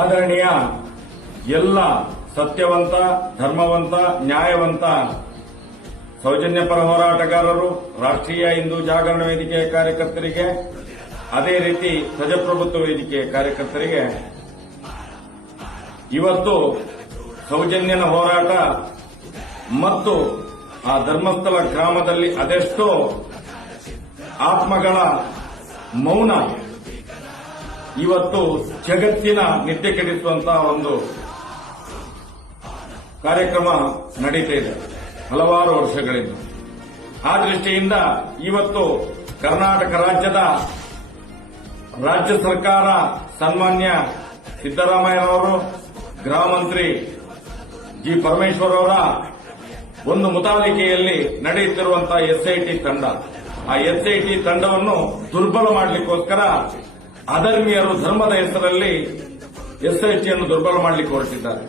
ಆದರಣೀಯ ಎಲ್ಲ ಸತ್ಯವಂತ, ಧರ್ಮವಂತ, ನ್ಯಾಯವಂತ ಸೌಜನ್ಯಪರ ಹೋರಾಟಗಾರರು, ರಾಷ್ಟ್ರೀಯ ಹಿಂದೂ ಜಾಗರಣ ವೇದಿಕೆಯ ಕಾರ್ಯಕರ್ತರಿಗೆ, ಅದೇ ರೀತಿ ಪ್ರಜಾಪ್ರಭುತ್ವ ವೇದಿಕೆಯ ಕಾರ್ಯಕರ್ತರಿಗೆ ಇವತ್ತು ಸೌಜನ್ಯನ ಹೋರಾಟ ಮತ್ತು ಆ ಧರ್ಮಸ್ಥಳ ಗ್ರಾಮದಲ್ಲಿ ಅದೆಷ್ಟೋ ಆತ್ಮಗಳ ಮೌನ ಇವತ್ತು ಜಗತ್ತಿನ ನಿದ್ದೆ ಕೆಡಿಸುವಂತಹ ಒಂದು ಕಾರ್ಯಕ್ರಮ ನಡೀತಾ ಇದೆ ಹಲವಾರು ವರ್ಷಗಳಿಂದ. ಆ ದೃಷ್ಟಿಯಿಂದ ಇವತ್ತು ಕರ್ನಾಟಕ ರಾಜ್ಯ ಸರ್ಕಾರ ಸನ್ಮಾನ್ಯ ಸಿದ್ದರಾಮಯ್ಯನವರು, ಗೃಹ ಮಂತ್ರಿ ಜಿ ಪರಮೇಶ್ವರ್ ಅವರ ಒಂದು ಮುತಾಲಿಕೆಯಲ್ಲಿ ನಡೆಯುತ್ತಿರುವಂತಹ ಎಸ್ಐಟಿ ತಂಡ, ಆ ಎಸ್ಐಟಿ ತಂಡವನ್ನು ದುರ್ಬಲ ಮಾಡಲಿಕ್ಕೋಸ್ಕರ ಅಧರ್ಮೀಯರು ಧರ್ಮದ ಹೆಸರಲ್ಲಿ ಎಸ್ಐಟಿಯನ್ನು ದುರ್ಬಲ ಮಾಡಲಿಕ್ಕೆ ಹೊರಟಿದ್ದಾರೆ.